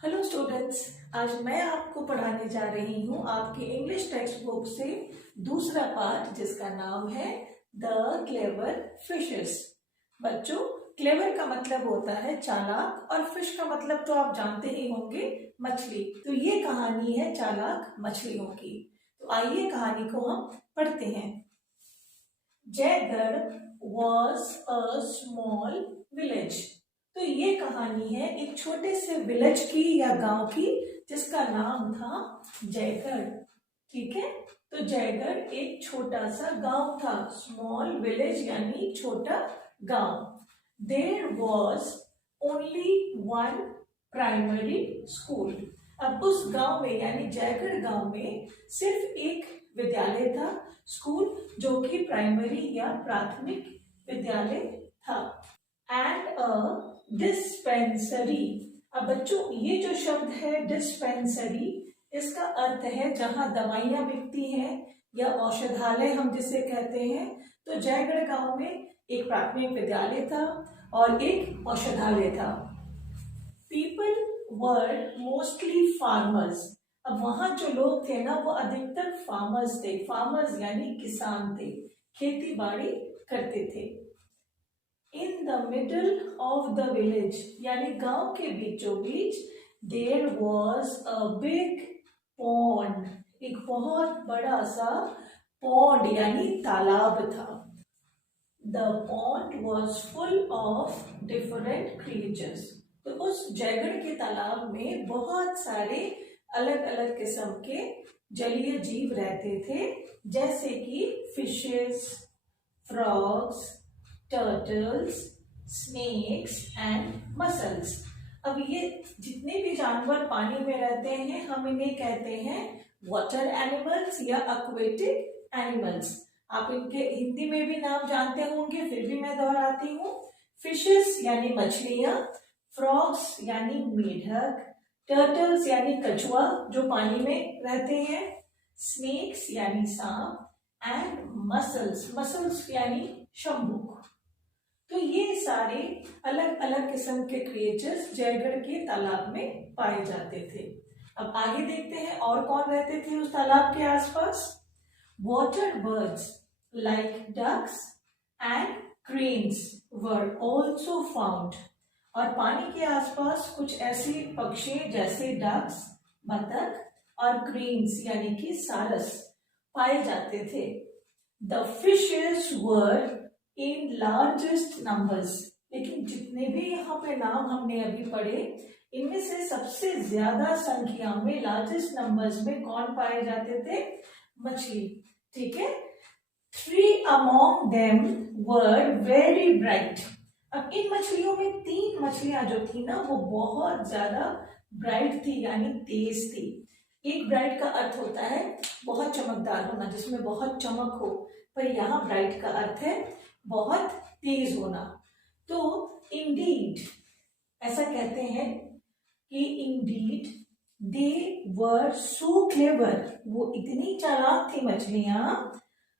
Hello students, आज मैं आपको पढ़ाने जा रही हूँ आपकी इंग्लिश टेक्स्ट बुक से दूसरा पार्ट जिसका नाम है द क्लेवर फिशेस। बच्चों, क्लेवर का मतलब होता है चालाक और फिश का मतलब तो आप जानते ही होंगे, मछली। तो ये कहानी है चालाक मछलियों की। तो आइए कहानी को हम पढ़ते हैं। Jaigarh was a small village. तो ये कहानी है एक छोटे से विलेज की या गांव की जिसका नाम था जयगढ़। ठीक है, तो जयगढ़ एक छोटा सा गांव था। स्मॉल विलेज यानी छोटा गांव। There was only one primary school. अब उस गांव में यानी जयगढ़ गांव में सिर्फ एक विद्यालय था, स्कूल, जो कि प्राइमरी या प्राथमिक विद्यालय था। And a dispensary. अब बच्चों, ये जो शब्द है डिस्पेंसरी, इसका अर्थ है जहां दवाइयां बिकती हैं या औषधालय हम जिसे कहते हैं। तो जयगढ़ गांव में एक प्राथमिक विद्यालय था और एक औषधालय था। People were mostly farmers. अब वहां जो लोग थे ना वो अधिकतर फार्मर्स थे। फार्मर्स यानी किसान थे, खेती बाड़ी करते थे। In the middle of the village यानी गांव के बीचों बीच there was a big pond. एक बहुत बड़ा सा पॉन्ड यानी तालाब था। The pond was full of different creatures. तो उस जयगढ़ के तालाब में बहुत सारे अलग अलग किस्म के जलीय जीव रहते थे, जैसे कि fishes, frogs, turtles, snakes and muscles. अब ये जितने भी जानवर पानी में रहते हैं हम इन्हें कहते हैं वाटर एनिमल्स या एक्वेटिक एनिमल्स। आप इनके हिंदी में भी नाम जानते होंगे, फिर भी मैं दोहराती हूँ। फिशेस यानी मछलियां, फ्रॉग्स यानी मेढक, टर्टल्स यानी कछुआ जो पानी में रहते हैं, स्नेक्स यानी सांप, एंड मसल्स, मसल्स यानी शंभुक। तो ये सारे अलग अलग किस्म के क्रिएचर्स जयगढ़ के तालाब में पाए जाते थे। अब आगे देखते हैं और कौन रहते थे उस तालाब के आसपास। Water birds like ducks and cranes were also found. और पानी के आसपास कुछ ऐसे पक्षी जैसे डक्स, बतख और क्रेन्स यानी कि सारस पाए जाते थे। The fishes were in largest numbers. लेकिन जितने भी यहाँ पे नाम हमने अभी पढ़े, इनमें से सबसे ज्यादा संख्या में लार्जेस्ट नंबर्स में कौन पाए जाते थे? मछली। ठीक है। 3 among them were very bright। अब इन मछलियों में 3 मछलियां जो थी ना वो बहुत ज्यादा ब्राइट थी यानी तेज थी। एक ब्राइट का अर्थ होता है बहुत चमकदार होना, जिसमें बहुत चमक हो, पर यहाँ ब्राइट का अर्थ है बहुत तेज होना। तो इंडीड ऐसा कहते हैं कि इंडीड दे वर सो क्लेवर। वो इतनी चालाक थी मछलियां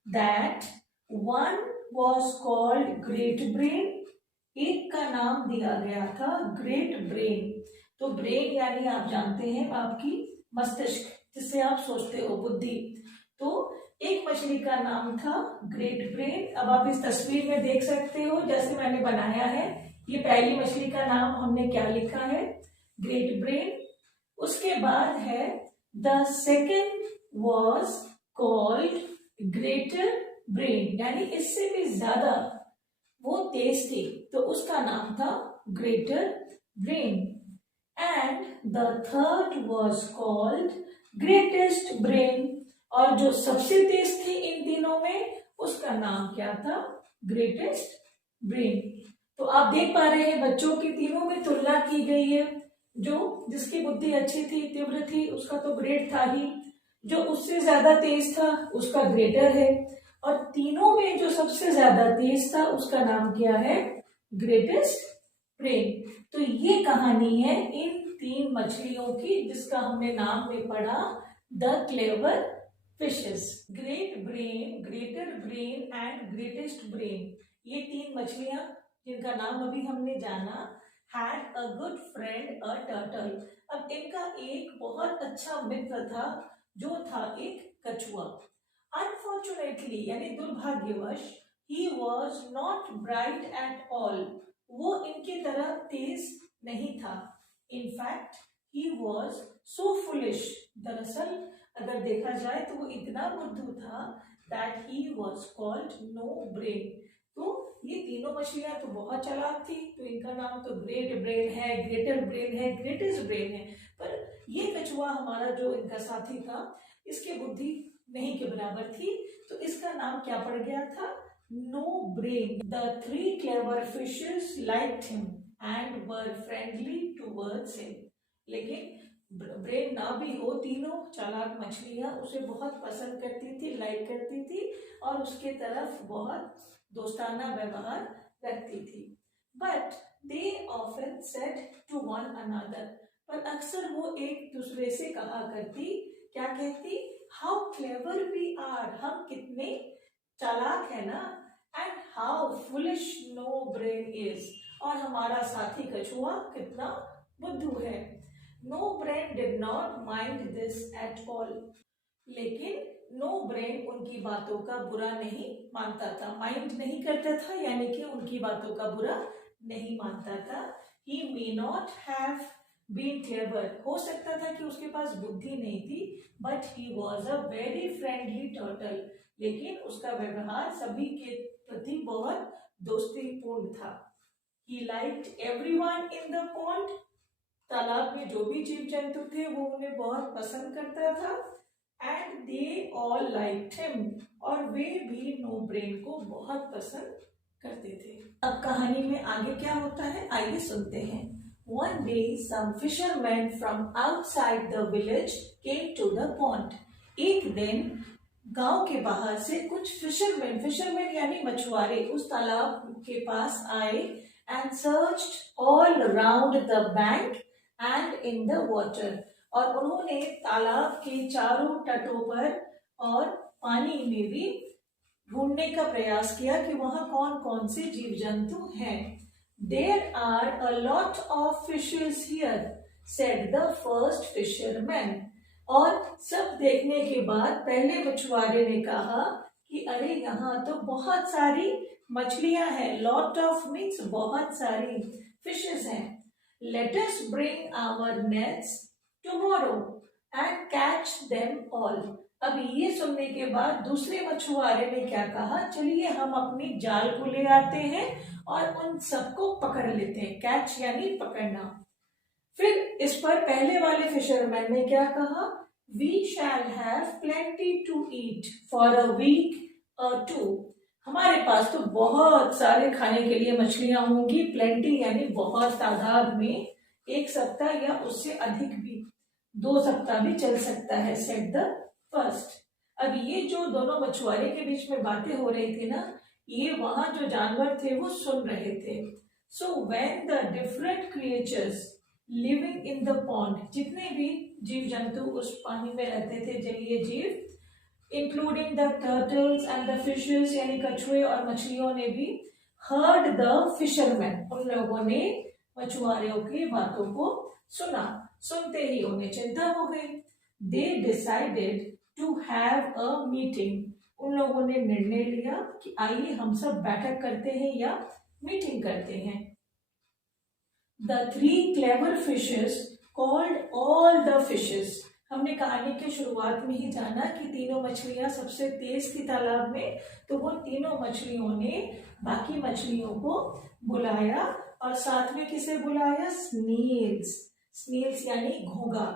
that one was called great brain. एक का नाम दिया गया था ग्रेट ब्रेन। तो ब्रेन यानी आप जानते हैं आपकी मस्तिष्क, जिससे आप सोचते हो, बुद्धि। तो एक मछली का नाम था ग्रेट ब्रेन। अब आप इस तस्वीर में देख सकते हो जैसे मैंने बनाया है। ये पहली मछली का नाम हमने क्या लिखा है? Great brain. उसके बाद है the second was called greater brain, यानी इससे भी ज्यादा वो तेज थी, तो उसका नाम था greater brain. And the third was called greatest brain. और जो सबसे तेज थी इन तीनों में उसका नाम क्या था? Greatest brain. तो आप देख पा रहे हैं बच्चों की तीनों में तुलना की गई है। जो जिसकी बुद्धि अच्छी थी, तीव्र थी, उसका तो ग्रेट था ही। जो उससे ज्यादा तेज था उसका ग्रेटर है। और तीनों में जो सबसे ज्यादा तेज था उसका नाम क्या है? Greatest brain. तो ये कहानी है इन 3 मछलियों की जिसका हमने नाम में पढ़ा the clever fishes. Great brain, greater brain and greatest brain, ये 3 मछलियां जिनका नाम अभी हमने जाना, had a good friend a turtle. अब इनका एक बहुत अच्छा मित्र था जो था एक कछुआ। अनफॉर्चुनेटली यानी दुर्भाग्यवश he was not bright at all, वो इनकी तरह तेज नहीं था। In fact he was so foolish, दरअसल अगर देखा जाए तो वो इतना बुद्धू था that he was called no brain. तो ये तीनों मछलियां तो बहुत चालाक थी, तो इनका नाम तो ग्रेट ब्रेन है, ग्रेटर ब्रेन है, ग्रेटेस्ट ब्रेन है। पर ये कछुआ हमारा जो इनका साथी था, इसकी बुद्धि नहीं के बराबर थी, तो इसका नाम क्या पड़ गया था? No brain. The 3 clever fishes liked him and were friendly towards him. लेकिन ब्रेन ना भी हो, तीनों चालाक मछलियां उसे बहुत पसंद करती थी, लाइक करती थी और उसके तरफ बहुत दोस्ताना व्यवहार रखती थी। But they often said to one another, पर अक्सर वो एक दूसरे से कहा करती, क्या कहती? हाउ क्लेवर वी आर, हम कितने चालाक है ना, and how foolish no brain is, और हमारा साथी कछुआ कितना बुद्धू है। No brain did not mind this at all, लेकिन नो ब्रेन उनकी बातों का बुरा नहीं मानता था, माइंड नहीं करता था, यानी कि उनकी बातों का बुरा नहीं मानता था। He may not have been clever, हो सकता था कि उसके पास बुद्धि नहीं थी, but he was a very friendly turtle, लेकिन उसका व्यवहार सभी के प्रति बहुत दोस्तीपूर्ण था। He liked everyone in the pond, तालाब में जो भी जीव जंतु थे वो उन्हें बहुत पसंद करता था। And they all liked him, और वे भी नो ब्रेन को बहुत पसंद करते थे। अब कहानी में आगे क्या होता है, आइए सुनते हैं। One day some fishermen from outside the village came to the pond. एक दिन गांव के बाहर से कुछ फिशरमैन यानी मछुआरे उस तालाब के पास आए and searched all around the bank and in the water, और उन्होंने तालाब के चारों तटों पर और पानी में भी ढूंढने का प्रयास किया कि वहां कौन कौन से जीव जंतु हैं। There are a lot of fishes here, said the first fisherman. और सब देखने के बाद पहले मछुआरे ने कहा कि अरे यहाँ तो बहुत सारी मछलियां हैं। Lot of means बहुत सारी fishes हैं। Let us bring our nets tomorrow and catch them all. अब ये सुनने के बाद दूसरे मछुआरे ने क्या कहा, चलिए हम अपनी जाल को ले आते हैं और उन सबको पकड़ लेते हैं। कैच यानी पकड़ना। फिर इस पर पहले वाले फिशरमैन ने क्या कहा, we shall have plenty to eat for a week और 2, हमारे पास तो बहुत सारे खाने के लिए मछलियां होंगी। प्लेंटी यानी बहुत तादाद में, 1 सप्ताह या उससे अधिक भी, 2 सप्ताह भी चल सकता है, सेड द फर्स्ट। अब ये जो दोनों मछुआरे के बीच में बातें हो रही थी ना, ये वहां जो जानवर थे वो सुन रहे थे। So when the different creatures living in the pond, जितने भी जीव जंतु उस पानी में रहते थे, जलीय जीव, including the turtles and the fishes यानी कछुए और मछलियों ने भी, हर्ड द फिशरमैन, उन लोगों ने मछुआरों की बातों को सुना। सुनते ही उन्हें चिंता हो गई। They decided to have a meeting, उन लोगों ने निर्णय लिया कि आइए हम सब बैठक करते हैं या मीटिंग करते हैं। The 3 clever fishes called all the fishes, हमने कहानी की शुरुआत में ही जाना कि तीनों मछलियां सबसे तेज थी तालाब में, तो वो तीनों मछलियों ने बाकी मछलियों को बुलाया और साथ में किसे बुलाया, स्नेल्स, स्नेल्स यानी घोंगा,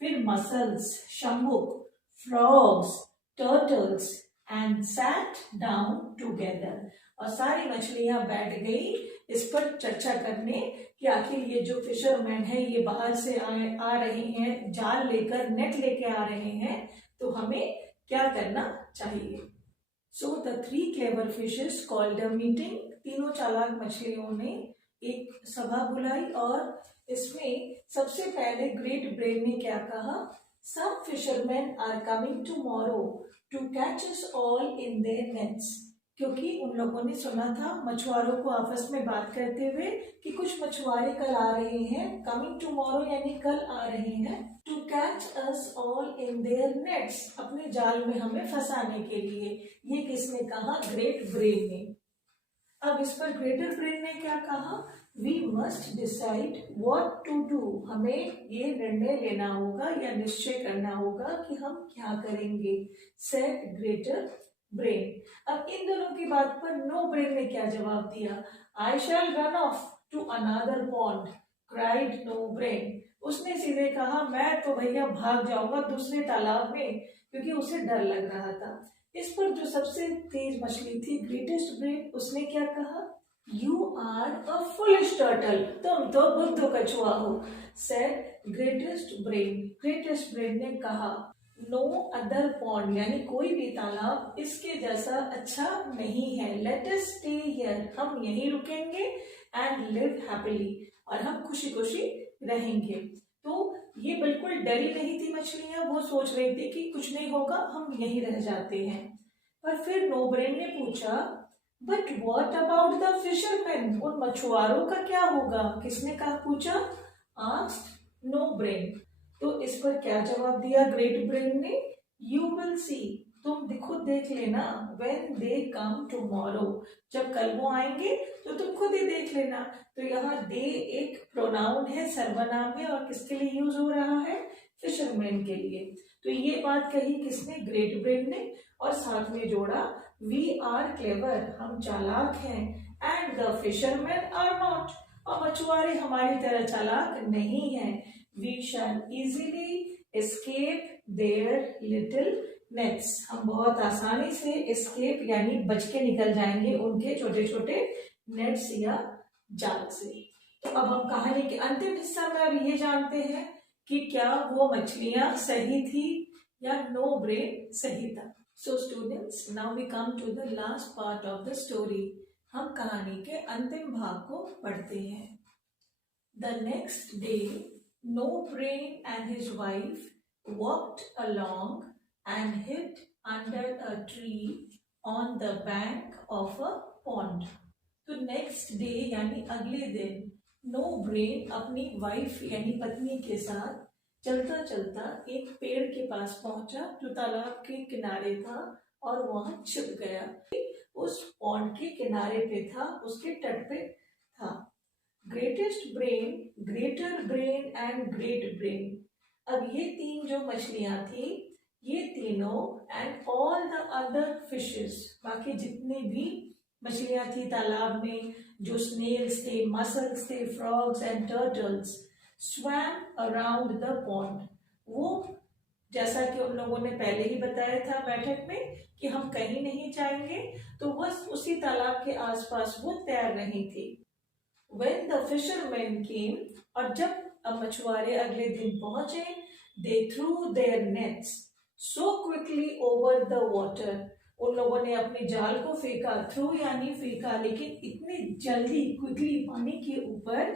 फिर मसल्स, शामुक, frogs, turtles and sat down together, और सारी मछलियां बैठ गई इस पर चर्चा करने कि आखिर ये जो फिशरमैन है ये बाहर से आ रहे हैं, जाल लेकर, नेट लेके आ रहे हैं, तो हमें क्या करना चाहिए। So the 3 clever fishes called a meeting, तीनों चालाक मछलियों ने एक सभा बुलाई और इसमें सबसे पहले ग्रेट ब्रेन ने क्या कहा, some fishermen are coming tomorrow to catch us all in their nets. क्योंकि उन लोगों ने सुना था मछुआरों को आपस में बात करते हुए कि कुछ मछुआरे कल आ रहे हैं, कमिंग टुमारो यानी कल आ रहे हैं, to catch us all in their nets, अपने जाल में हमें फंसाने के लिए। ये किसने कहा? ग्रेट ब्रेन ने। अब इस पर ग्रेटर ब्रेन ने क्या कहा? We must decide what to do, हमें ये निर्णय लेना होगा या निश्चय करना होगा कि हम क्या करेंगे, सेड ग्रेटर ब्रेन। अब इन दोनों की बात पर नो ब्रेन ने क्या जवाब दिया? I shall run off to another pond, cried no brain. उसने सीधे कहा मैं तो भैया भाग जाऊंगा दूसरे तालाब में, क्योंकि उसे डर लग रहा था। इस पर जो सबसे तेज मछली थी ग्रेटेस्ट ब्रेन, उसने क्या कहा? You are a foolish turtle, तुम तो बुद्धू कछुआ हो, said greatest brain. Greatest brain ने कहा नो अदर पॉन्ड यानी कोई भी तालाब इसके जैसा अच्छा नहीं है, लेट अस स्टे हियर, हम यहीं रुकेंगे, एंड लिव हैप्पीली, और हम खुशी खुशी रहेंगे। तो ये बिल्कुल डरी नहीं थी मछलियां, वो सोच रही थी कि कुछ नहीं होगा, हम यहीं रह जाते हैं। पर फिर नो ब्रेन ने पूछा but what about the fisherman, उन मछुआरों का क्या होगा? किसने कहा पूछा? Asked no brain. तो इस पर क्या जवाब दिया ग्रेट ब्रेन ने? यू विल सी, तुम खुद देख लेना, व्हेन दे कम टुमारो, जब कल वो आएंगे तो तुम खुद ही देख लेना। तो यहाँ दे एक प्रोनाउन है सर्वनाम में, और किसके लिए यूज हो रहा है? फिशरमैन के लिए। तो ये बात कही किसने? ग्रेट ब्रेन ने, और साथ में जोड़ा वी आर क्लेवर, हम चालाक हैं, and the fisherman are not, और मछुआरे हमारी तरह चालाक नहीं हैं। We shall easily escape their little nets, हम बहुत आसानी से एस्केप यानी बच के निकल जाएंगे उनके छोटे छोटे नेट्स या जाल से। तो अब हम कहानी के अंतिम हिस्सा में अब ये जानते हैं कि क्या वो मछलियां सही थी या नो ब्रेन सही था। So students, now we come to the last part of the story. हम कहानी के अंतिम भाग को पढ़ते हैं। The next day no brain and his wife walked along and hid under a tree on the bank of a pond. तो next day यानी अगले दिन नो ब्रेन अपनी वाइफ यानी पत्नी के साथ चलता चलता एक पेड़ के पास पहुंचा जो तालाब के किनारे था, और वहां छिप गया। उस पॉन्ड के किनारे पे था, उसके तट पे था। Greatest brain, greater brain and great brain, अब ये तीन जो मछलियां थी, ये तीनों and all the other fishes, बाकी जितने भी मछलियां थी तालाब में, जो स्नेल्स थे, मसल्स थे, frogs and turtles, swum around the pond. वो जैसा कि उन लोगों ने पहले ही बताया था बैठक में कि हम कहीं नहीं जाएंगे, तो बस उसी तालाब के आसपास वो तैर रही थी। When the fishermen came, और जब मछुआरे अगले दिन पहुंचे, they threw their nets so quickly over the water, उन लोगों ने अपने जाल को फेंका, थ्रू यानी फेंका, लेकिन इतनी जल्दी क्विकली पानी के ऊपर,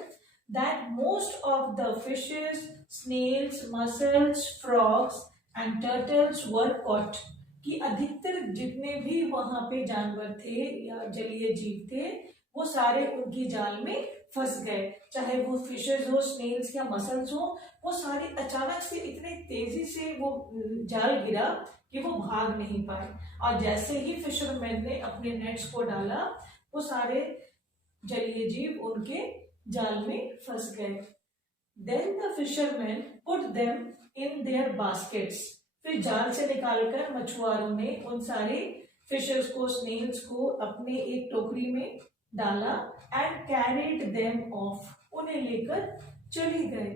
that most of the fishes, snails, mussels, frogs and turtles were caught, कि अधिकतर जितने भी वहां पे जानवर थे या जलीय जीव थे, वो सारे उनकी जाल में फंस गए। चाहे वो फिशेस हो, स्नेल्स या मसल्स हो, वो सारे अचानक से इतने तेजी से वो जाल गिरा कि वो भाग नहीं पाए। और जैसे ही फिशरमैन ने अपने नेट्स को डाला, वो सारे जलीय जीव उनके जाल में फंस गए। Then the fisherman put them in their baskets, फिर जाल से निकालकर मछुआरों ने उन सारे फिशेस को, स्नेल्स को अपने एक टोकरी में डाला, एंड कैरिड देम ऑफ, उन्हें लेकर चले गए।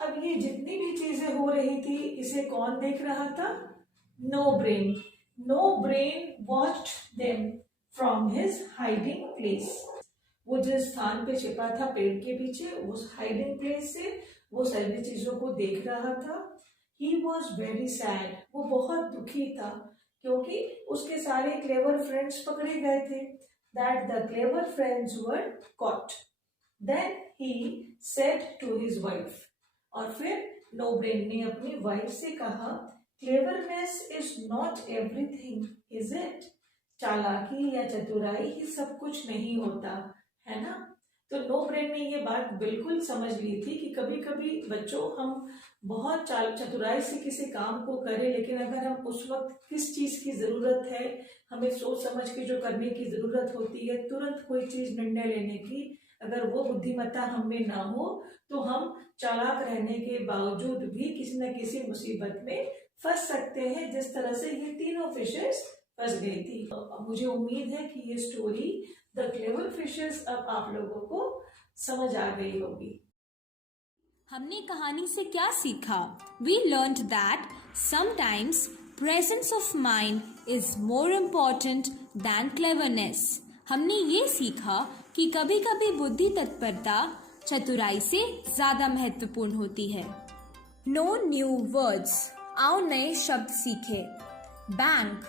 अब ये जितनी भी चीजें हो रही थी, इसे कौन देख रहा था? No brain. No brain watched them from his hiding place, वो जिस स्थान पे छिपा था पेड़ के पीछे, उस हाइडिंग प्लेस से वो सभी चीजों को देख रहा था। ही वॉज वेरी सैड, वो बहुत दुखी था, क्योंकि उसके सारे क्लेवर फ्रेंड्स पकड़े गए थे। That the clever friends were caught. Then he said to his wife, और फिर नो ब्रेन ने अपनी वाइफ से कहा, cleverness is not everything, is it? चालाकी या चतुराई ही सब कुछ नहीं होता, है ना। तो नो ब्रेन ने ये बात बिल्कुल समझ ली थी कि कभी कभी बच्चों हम बहुत चतुराई से किसी काम को करें, लेकिन अगर हम उस वक्त किस चीज की जरूरत है, हमें सोच समझ के जो करने की जरूरत होती है, तुरंत कोई चीज निर्णय लेने की, अगर वो बुद्धिमत्ता हम में ना हो तो हम चालाक रहने के बावजूद भी किसी न किसी मुसीबत में फंस सकते हैं, जिस तरह से ये तीनों फिशेस फंस गई थी। तो मुझे उम्मीद है कि ये स्टोरी द क्लेवर फिशेस अब आप लोगों को समझ आ गई होगी। हमने कहानी से क्या सीखा? We learned that sometimes presence of mind is more important than cleverness. हमने ये सीखा कि कभी कभी बुद्धि तत्परता चतुराई से ज्यादा महत्वपूर्ण होती है। No new words. आओ नए शब्द सीखे। बैंक,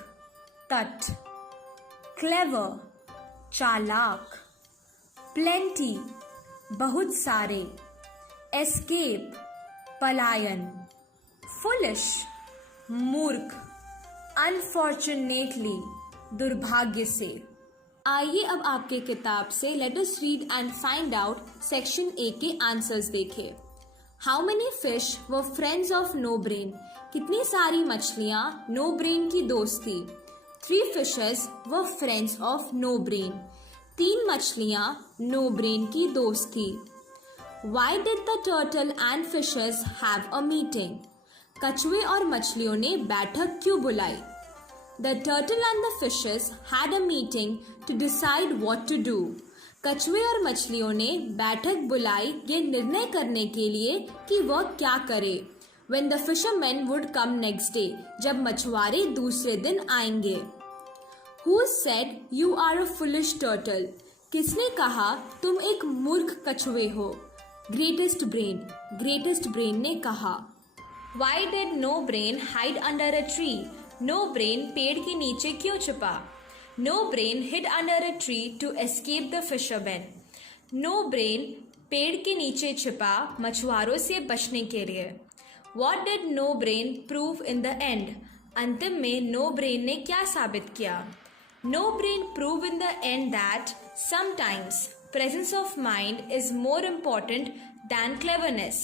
तट, क्लेवर, चालाक, प्लेंटी, बहुत सारे, एस्केप, पलायन, फुलिश, मूर्ख, अनफॉर्चुनेटली, दुर्भाग्य से। आइए अब आपके किताब से let us read and find out section A के आंसर्स देखें। How many fish were friends of no brain? कितनी सारी मछलियां नो ब्रेन की दोस्त थी? 3 fishes were friends of no brain. 3 मछलियां नो ब्रेन की दोस्त थी। Why did the turtle and fishes have a meeting? कछुए और मछलियों ने बैठक क्यों बुलाई? The turtle and the fishes had a meeting to decide what to do. कछुए और मछलियों ने बैठक बुलाई ये निर्णय करने के लिए कि वह क्या करे। When the fishermen would come next day, जब मछुआरे दूसरे दिन आएंगे। Who said you are a foolish turtle? किसने कहा तुम एक मूर्ख कछुए हो? ग्रेटेस्ट ब्रेन ने कहा। Why did no brain hide under a tree? No brain पेड़ के नीचे क्यों छुपा? No brain hid under a tree to escape the fishermen. No brain पेड़ के नीचे छिपा मछुआरों से बचने के लिए। What did no brain prove in the end? अंतिम में no brain ने क्या साबित किया? No brain proved in the end that sometimes presence of mind is more important than cleverness.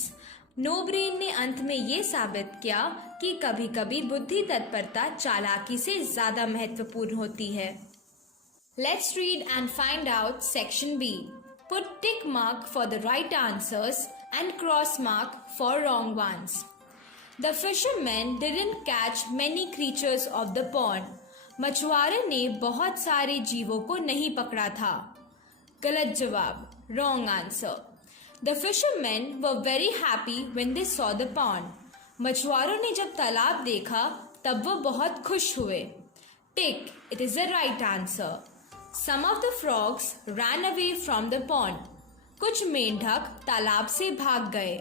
No brain ने अंत में ये साबित किया कि कभी कभी बुद्धि तत्परता चालाकी से ज्यादा महत्वपूर्ण होती है। Let's read and find out section B. Put tick mark for the right answers and cross mark for wrong ones. The fishermen didn't catch many creatures of the pond. मछुआरे ने बहुत सारे जीवों को नहीं पकड़ा था। गलत जवाब, wrong answer. The fishermen were very happy when they saw the pond. मछुआरों ने जब तालाब देखा तब वो बहुत खुश हुए। Tick, it is the right answer. Some of the frogs ran away from the pond. कुछ मेंढक तालाब से भाग गए।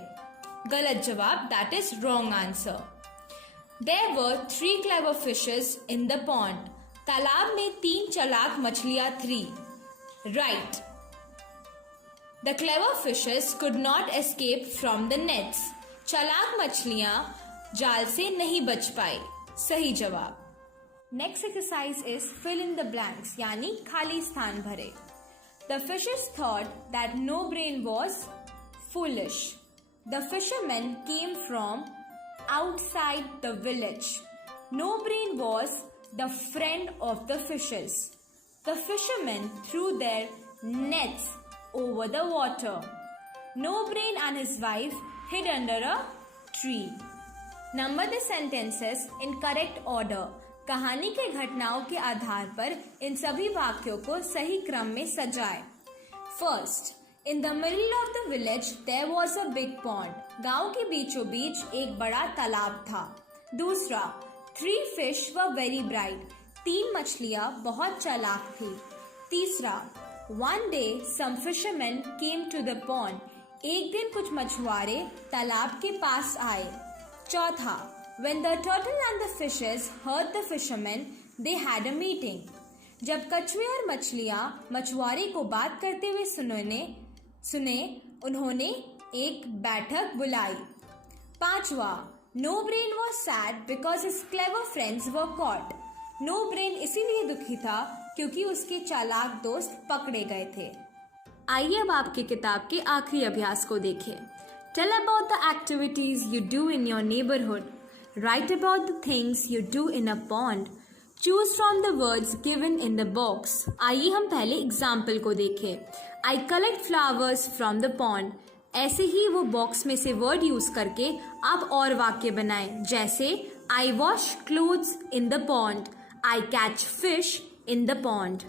गलत जवाब, that is wrong answer. There were 3 clever fishes in the pond. तालाब में 3 चालाक मछलियां थी। Right. The clever fishes could not escape from the nets. चालाक मछलियां जाल से नहीं बच पाई। सही जवाब। Next exercise is fill in the blanks, यानी खाली स्थान भरे। The fishes thought that no brain was foolish. The fishermen came from outside the village. No brain was the friend of the fishes. The fishermen threw their nets over the water. No brain and his wife hid under a tree. Number the sentences in correct order. कहानी के घटनाओं के आधार पर इन सभी वाक्यों को सही क्रम में सजाएं। First, in the middle of the village there was a big pond. गांव के बीचों बीच एक बड़ा तालाब था। दूसरा, 3 fish were very bright. 3 मछलियां बहुत चालाक थी। तीसरा, one day some fishermen came to the pond. एक दिन कुछ मछुआरे तालाब के पास आए। चौथा, when the turtle and the fishes heard the fishermen, they had a meeting. जब कछुए और मछलियां मछुआरे को बात करते हुए सुने उन्होंने एक बैठक बुलाई। पांचवा, no brain was sad because his clever friends were caught. No brain इसीलिए दुखी था क्योंकि उसके चालाक दोस्त पकड़े गए थे। आइए अब आपकी किताब के आखिरी अभ्यास को देखें। Tell about the activities you do in your neighbourhood. Write about the things you do in a pond. Choose from the words given in the box. आइए हम पहले एग्जाम्पल को देखें। I collect flowers from the pond. ऐसे ही वो box में से वर्ड यूज करके आप और वाक्य बनाएं, जैसे I wash clothes in the pond, I catch fish in the pond.